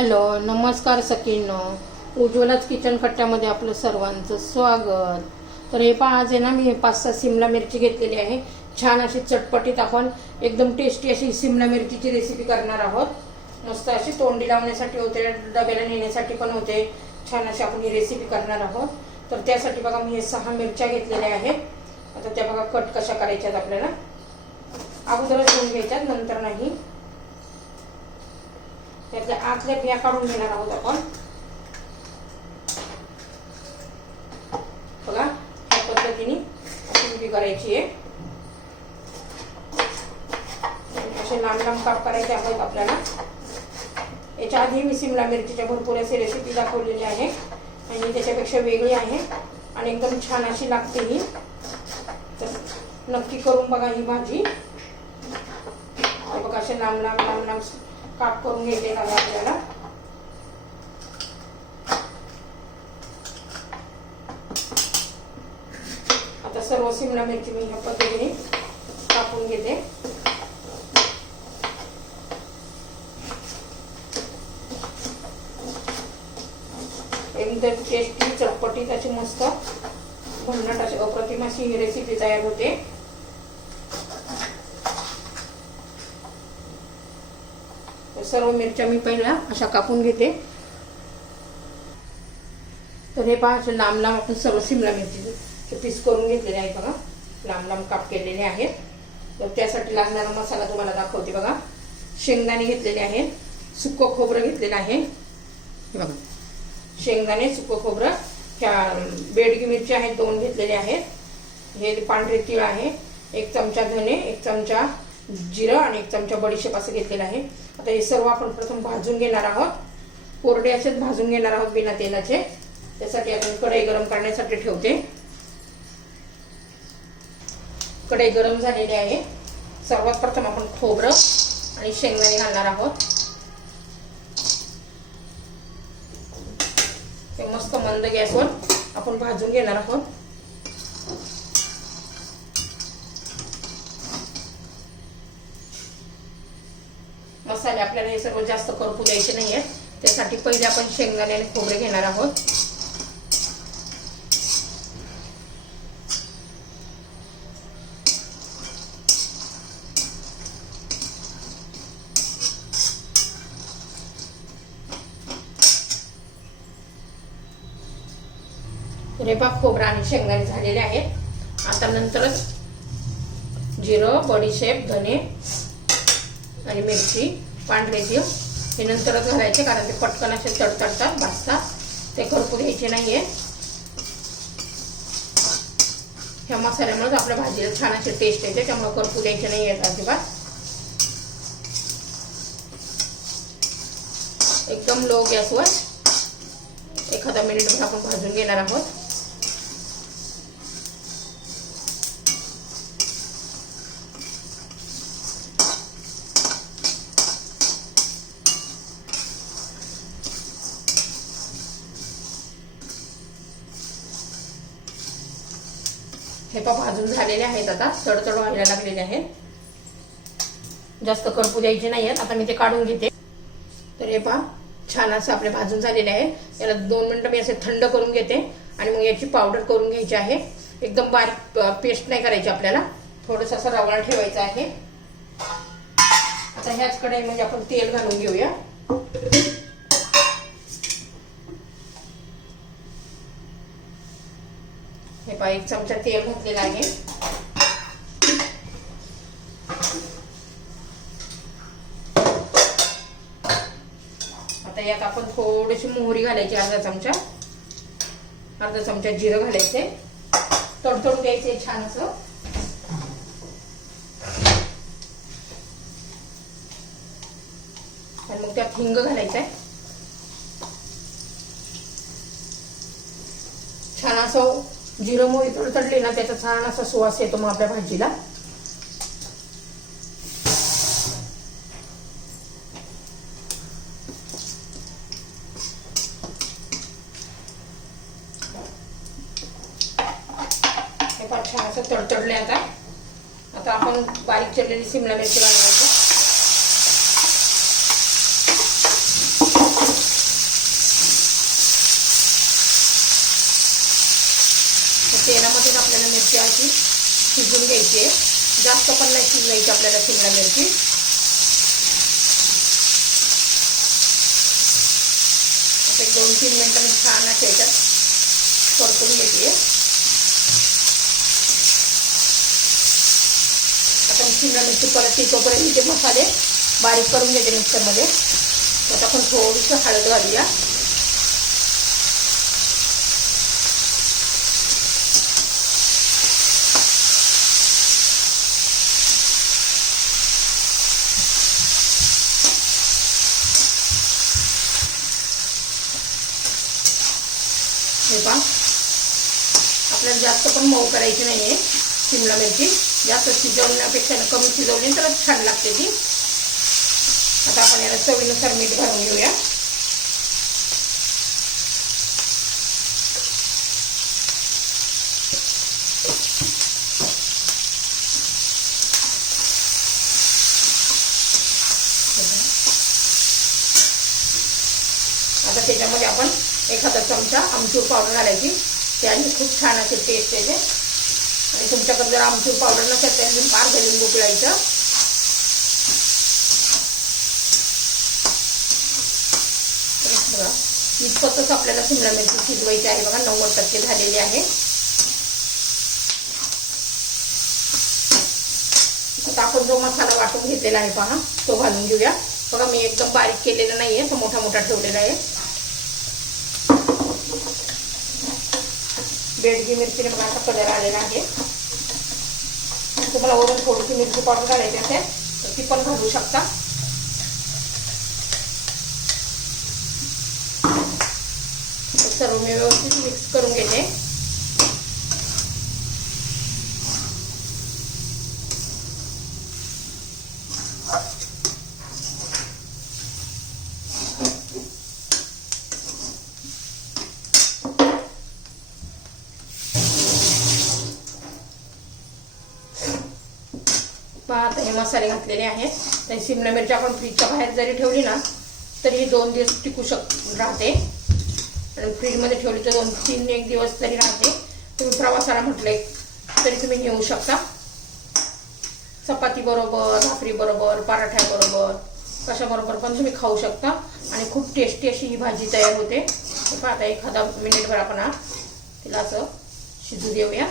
Hello नमस्कार सखींनो. उज्ज्वलाच kitchen कट्ट्यामध्ये आपलं सर्वांचं स्वागत. तर हे पहा आज आहे ना मी हे पाच सहा सिमला मिरची घेतलेली आहे. छान अशी चटपटीत आपण एकदम टेस्टी अशी सिमला मिरचीची रेसिपी करणार आहोत. मस्त अशी तोंडी लावण्यासाठी होते डब्याला नेण्यासाठी पण होते. छान अशी आपण ही रेसिपी करणार आहोत. तर त्यासाठी बघा मी हे सहा मिरच्या घेतलेल्या आहेत. आता त्या बघा कट कशा करायच्यात आपल्याला. अगोदरच घेऊन घ्यायच्यात नंतर नाही. त्यातल्या आतल्या बिया काढून घेणार आहोत आपण. बघा या पद्धतीने अशी उभी करायची आहे. असे लांब लांब काप करायचे आहेत आपल्याला. याच्या आधी मी सिमला मिरचीच्या भरपूर अशी रेसिपी दाखवलेली आहे. आणि त्याच्यापेक्षा वेगळी आहे. आणि एकदम छान अशी लागते ही. तर नक्की करून बघा ही भाजी. बघा असे लांब लांब लांब लांब काप करून घेते आहे आपल्याला. आता सर्व शिमला मिरची मी ह्या पद्धतीने कापून घेते. एकदम टेस्टी चटपटीत अशी मस्त भन्नाट अशी अप्रतिम अशी ही रेसिपी तयार होते. सर्व मिरच्या मी पहिल्या अशा कापून घेते. तर हे पहा असे लांब लांब आपण सर्व शिमला मिरची पीस करून घेतलेले आहे बघा. लांब लांब काप केलेले आहेत तर त्यासाठी लागणारा मसाला तुम्हाला दाखवते बघा. शेंगदाणे घेतलेले आहेत. सुकं खोबरं घेतलेलं आहे. हे बघा. शेंगदाणे सुकं खोबरं ह्या बेडगी मिरची आहेत दोन घेतलेले आहेत. हे पांढरे तीळ आहे. एक चमचा धने एक चमचा जिरं आणि एक चमचा बडीशेप असं घेतलेलं आहे. आता हे सर्व आपण प्रथम भाजून घेणार आहोत. कोरडे असेच भाजून घेणार आहोत बिना तेलाचे. त्यासाठी आपण कढई गरम करण्यासाठी ठेवते. कढई गरम झालेली आहे. सर्वात प्रथम आपण खोबरं आणि शेंगदाणे घालणार आहोत. ते मस्त मंद गॅसवर आपण भाजून घेणार आहोत मसाले आपल्याला हे सर्व जास्त करपू द्यायचे नाही आहेत त्यासाठी पहिले आपण शेंगदाणे आणि खोबरे घेणार आहोत. रेपा खोबरा आणि शेंगदाणे झालेले आहेत. आता नंतरच जिरं बडीशेप धने आणि मिरची. पांढरे तीळ हे नंतरच घालायचे कारण ते पटकन असे तडतडतात भाजतात. ते करपूर घ्यायचे नाहीये. ह्या मसाल्यामुळेच आपल्या भाजीला छान अशी टेस्ट येते त्यामुळे करपू द्यायचे नाही आहेत अजिबात. एकदम लो गॅसवर एखादा मिनिटभर आपण भाजून घेणार आहोत. हे पा भाजून झालेले आहेत आता. तडतड व्हायला लागलेले आहेत. जास्त करपू द्यायचे नाही आहेत. आता मी ते काढून घेते. तर हे पहा छान असं आपले भाजून झालेले आहे. याला दोन मिनटं मी असे थंड करून घेते. आणि मग याची पावडर करून घ्यायची आहे. एकदम बारीक पेस्ट नाही करायची आपल्याला. थोडंसं असं रवाळा ठेवायचं आहे. आता ह्याच कढईमध्ये आपण तेल घालून घेऊया. पहा एक चमचा तेल घातलेला आहे. आता यात आपण थोडीशी मोहरी घालायची अर्धा चमचा. अर्धा चमचा जिरं घालायचे तडतडून द्यायचे छान असं आणि मग त्यात हिंग घालायचं आहे छान असं जिरं मोहरी तडतडली ना त्याचा छान असा सुवास येतो मग आपल्या भाजीला. हे फार छान असं तडतडले आता. आता आपण बारीक चिरलेली सिमला मिरची घालायची मिरची अशी शिजून घ्यायची. आहे जास्त पण नाही शिजवायची आपल्याला शिमला मिरची. आता एक दोन तीन मिनटं मी छान असे याच्यात परतून घेते. आता मी शिमला मिरची परत ती तोपर्यंत ते मसाले बारीक करून घेते मिक्सरमध्ये. आता आपण थोडीसं हळद घालूया. हे पहा आपल्याला जास्त पण मऊ करायची नाही आहे शिमला मिरची. जास्त शिजवण्यापेक्षा ना कमी शिजवली तर छान लागते ती. आता आपण याला चवीनुसार मीठ घालून घेऊया. आता त्याच्यामध्ये आपण एखादा चमचा आमचूर पावडर घालायची. त्याने खूप छान असे टेस्ट येते. आणि तुमच्याकडे जर आमचूर पावडर नसेल तर लिंब अर्ध लिंबू पिळायचं बघा इतपतच आपल्याला शिमला मिरची शिजवायची आहे. बघा नव्वद टक्के झालेली आहे. आता आपण जो मसाला वाटून घेतलेला आहे पहा तो घालून घेऊया. बघा मी एकदम बारीक केलेला नाहीये तो मोठा मोठा ठेवलेला आहे. बेडगी मिरचीने मला असा कलर आलेला आहे. तुम्हाला वरून थोडीशी मिरची पावडर घालायची असेल तर ती पण घालू शकता. सर्व मी व्यवस्थित मिक्स करून घेते. पहा आता हे मसाले घातलेले आहेत. तर शिमला मिरची आपण फ्रीजच्या बाहेर जरी ठेवली ना तरी दोन दिवस टिकू शक राहते. आणि फ्रीजमध्ये ठेवली तर दोन तीन एक दिवस तरी राहते. तुम्ही प्रवासाला म्हटले तरी तुम्ही घेऊ शकता. चपाती बरोबर भाकरी बरोबर कशाबरोबर पण तुम्ही खाऊ शकता. आणि खूप टेस्टी अशी ही भाजी तयार होते. पाहता आता एखादा मिनिटभर आपण तिला असं शिजू देऊया.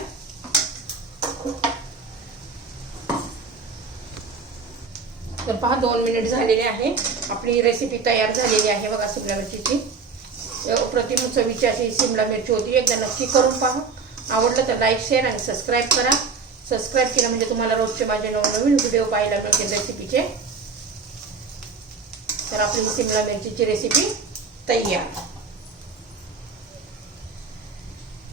तर पहा दोन मिनिट झालेले आहे. आपली रेसिपी तयार झालेली आहे बघा शिमला मिरचीची. प्रतिम चवीची अशी शिमला मिरची होती. एकदा नक्की करून पहा. आवडलं तर लाईक शेअर आणि सबस्क्राईब करा. सबस्क्राईब केलं म्हणजे तुम्हाला रोजचे माझे नवनवीन व्हिडिओ पाहायला मिळतील रेसिपीचे तर आपली ही शिमला मिरचीची रेसिपी तयार.